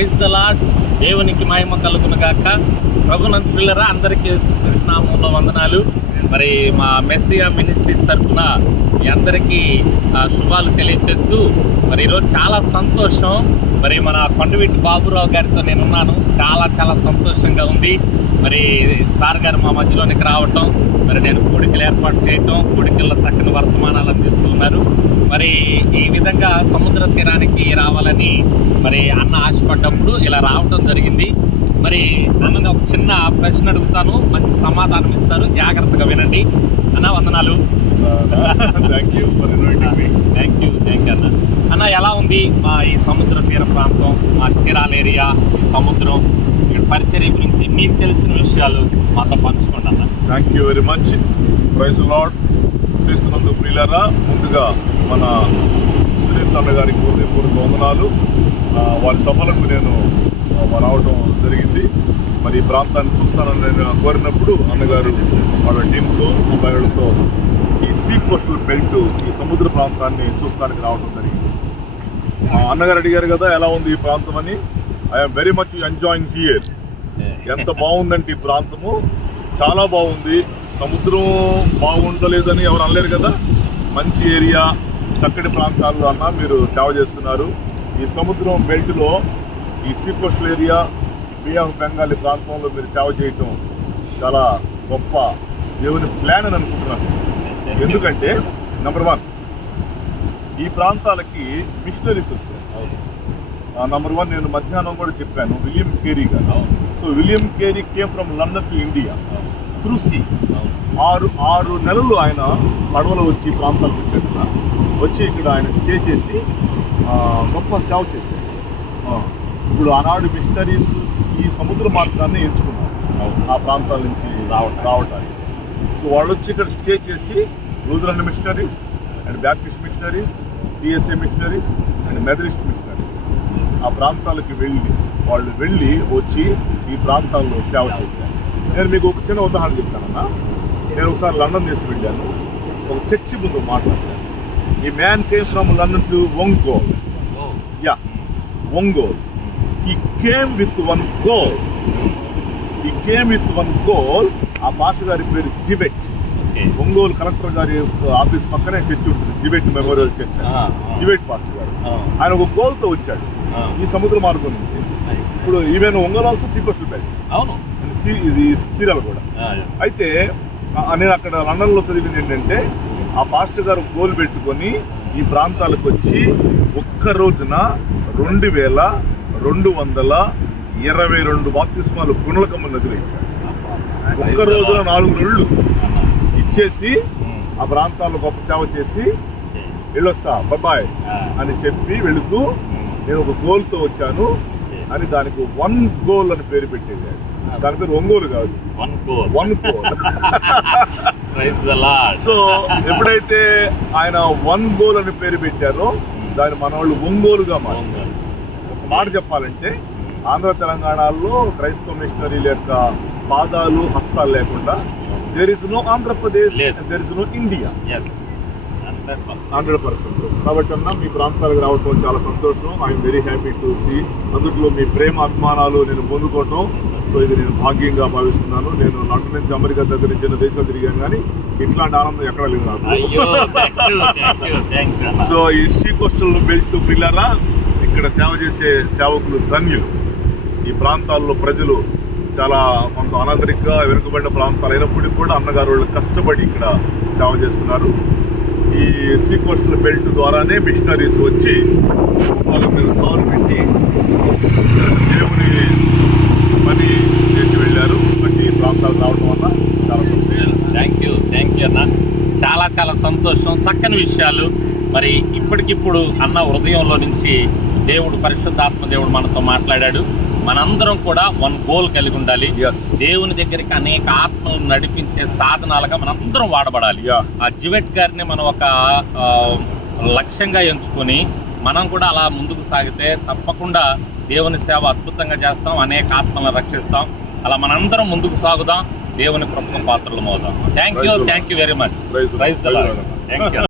Praise the lord దేవునికి మహిమ కలుగును గాక. ప్రభునంత పిల్లరా అందరికీ యేసుక్రీస్తునామంలో వందనాలు. మరి మా మెస్సియా మినిస్ట్రీస్ తరఫున మీ అందరికీ శుభాలు తెలియజేస్తూ మరి ఈరోజు చాలా సంతోషం. మరి మన కొండవీటి బాబురావు గారితో నేనున్నాను. చాలా చాలా సంతోషంగా ఉంది. మరి సార్ గారు మా మధ్యలోనికి రావటం. మరి నేను ఏర్పాటు చేయటం కూడికల్లో చక్కని వర్తమానాలు అందిస్తున్నారు. మరి ఈ విధంగా సముద్ర తీరానికి రావాలని మరి అన్న ఆశపడ్డప్పుడు ఇలా రావటం జరిగింది. మరి అన్నని ఒక చిన్న ప్రశ్న అడుగుతాను. మంచి సమాధానం ఇస్తారు. జాగ్రత్తగా వినండి. అన్న వందనాలు. Thank you thank you thank అన్న. అన్న ఎలా ఉంది మా ఈ సముద్ర తీర ప్రాంతం మా తీరాల ఏరియా సముద్రం? ఇక్కడ పరిచర్య గురించి మీకు తెలిసిన విషయాలు మాతో పంచుకోండి అన్న. Thank you very much praise Lord క్రీస్తునందు ప్రియులారా ముందుగా మన సునీల్ అన్న గారికి హృదయపూర్వక వందనాలు. వారి సభలకు నేను రావడం జరిగింది. మరి ఈ ప్రాంతాన్ని చూస్తానని నేను కోరినప్పుడు అన్నగారు వాళ్ళ టీంతో మొబైల్తో ఈ సీ కోస్టల్ బెల్ట్ ఈ సముద్ర ప్రాంతాన్ని చూస్తానికి రావడం జరిగింది. అన్నగారు అడిగారు కదా ఎలా ఉంది ఈ ప్రాంతం అని. I'm very much enjoying here ఎంత బాగుందంటే ఈ ప్రాంతము. చాలా బాగుంది. సముద్రం బాగుండలేదని ఎవరు అనలేరు కదా? మంచి ఏరియా చక్కటి ప్రాంతాల్లో అన్న మీరు సేవ చేస్తున్నారు. ఈ సముద్రం బెల్ట్లో ఈ sea coastal area Bay of Bengal ప్రాంతంలో మీరు సేవ చేయటం చాలా గొప్ప దేవుని ప్లాన్ అని అనుకుంటున్నాను. ఎందుకంటే నెంబర్ వన్ ఈ ప్రాంతాలకి మిషనరీస్ వచ్చారు నంబర్ వన్ నేను మధ్యాహ్నం కూడా చెప్పాను William Carey garu. So William Carey came from London to India through sea ఆరు ఆరు నెలలు ఆయన పడవలో వచ్చి ప్రాంతాలకు వచ్చాక వచ్చి ఇక్కడ ఆయన స్టే చేసి గొప్ప సేవ చేశారు. ఇప్పుడు ఆనాడు మిషనరీస్ ఈ సముద్ర మార్గాన్ని ఎంచుకున్నారు. ఆ ప్రాంతాల నుంచి రావటానికి. రావడానికి సో వాళ్ళు వచ్చి ఇక్కడ స్టే చేసి Lutheran missionaries and Baptist missionaries CSA missionaries and Methodist missionaries. ఆ ప్రాంతాలకు వెళ్ళి వాళ్ళు వెళ్ళి వచ్చి ఈ ప్రాంతాల్లో సేవ చేశారు. నేను మీకు ఒక చిన్న ఉదాహరణ చెప్తానన్నా. నేను ఒకసారి లండన్ చేసి వెళ్ళాను. ఒక చర్చి ముందు మాట్లాడాను. ఈ man came from London to Ongole. Yeah Ongole. He came with one goal he came with one goal ఆ భాష గారి పేరు జిబెట్. ఓకే. ఒంగోలు కలెక్టర్ గారి ఆఫీస్ పక్కనే చర్చి ఉంటుంది. జిబెట్ మెమోరియల్ చర్చ్ ఆ, జిబెట్ పాస్టర్ గారు. ఆయన ఒక గోల్తో వచ్చాడు. ఈ సముద్ర మార్గం నుంచి ఇప్పుడు even Ongole also sea coastal అవును. సీ ఇది చీరాల కూడా. అయితే నేను అక్కడ లండన్లో చదివింది ఏంటంటే ఆ పాస్టర్ గారు గోల్ పెట్టుకొని ఈ ప్రాంతాలకు వచ్చి ఒక్క రోజున రెండు వేల రెండు వందల ఇరవై రెండు బాప్తిస్మాలు గుండ్లకమ్మ నదిలో ఇచ్చాడు ఒక్క రోజున నాలుగు నెలలు ఇచ్చేసి ఆ ప్రాంతాల్లో గొప్ప సేవ చేసి. వెళ్ళొస్తా బాయ్ ఆ, అని చెప్పి వెళుతూ నేను ఒక గోల్తో వచ్చాను. అని దానికి వన్ గోల్ అని పేరు పెట్టేది. దాని పేరు ఒంగోలు కాదు. One goal one goal so ఎప్పుడైతే ఆయన వన్ గోల్ అని పేరు పెట్టారో దాన్ని మన వాళ్ళు ఒంగోలుగా మారు ఒక మాట చెప్పాలంటే ఆంధ్ర తెలంగాణలో క్రైస్తవ మిషనరీల యొక్క పాదాలు హస్తాలు లేకుండా there is no Andhra Pradesh. There is no India hundred percent. కాబట్టి అన్న మీ ప్రాంతాలకు రావడం చాలా సంతోషం. I'm very happy to see అందుట్లో మీ ప్రేమ అభిమానాలు నేను పొందుకోవటం. సో ఇది నేను భాగ్యంగా భావిస్తున్నాను. నేను లండన్ నుంచి అమెరికా దగ్గర నుంచి ఎన్నో దేశాలు తిరిగాను కానీ ఇట్లాంటి ఆనందం ఎక్కడ లేదు నాకు. సో ఈ శ్రీ కోస్టల్ బెల్ట్ పిల్లరా ఇక్కడ సేవ చేసే సేవకులు ధన్యులు. ఈ ప్రాంతాల్లో ప్రజలు చాలా కొంత అనాగరికంగా వెనుకబడిన ప్రాంతాలు అయినప్పటికీ కూడా అన్నగారు వాళ్ళు కష్టపడి ఇక్కడ సేవ చేస్తున్నారు. ఈ సీ కోస్టల్ బెల్ట్ ద్వారానే మిషనరీస్ వచ్చి వాళ్ళ మీద కాలు పెట్టి దేవుని పని చేసి వెళ్ళారు. బట్టి ఈ ప్రాంతాలు రావడం వల్ల చాలా థ్యాంక్ యూ థ్యాంక్ యూ అన్న. చాలా చాలా సంతోషం. చక్కని విషయాలు. మరి ఇప్పటికిప్పుడు అన్న హృదయంలో నుంచి దేవుడు పరిశుద్ధాత్మ దేవుడు మనతో మాట్లాడాడు. మనందరం కూడా వన్ గోల్ కలిగి ఉండాలి. దేవుని దగ్గరికి అనేక ఆత్మలను నడిపించే సాధనాలుగా మనందరం వాడబడాలి. ఆ జివెట్ గారిని మనం ఒక లక్ష్యంగా ఎంచుకొని మనం కూడా అలా ముందుకు సాగితే తప్పకుండా దేవుని సేవ అద్భుతంగా చేస్తాం అనేక ఆత్మలను రక్షిస్తాం. అలా మనందరం ముందుకు సాగుదాం. దేవుని కృపణ పాత్రలు మోదాం thank you thank you very much. Praise. Thank you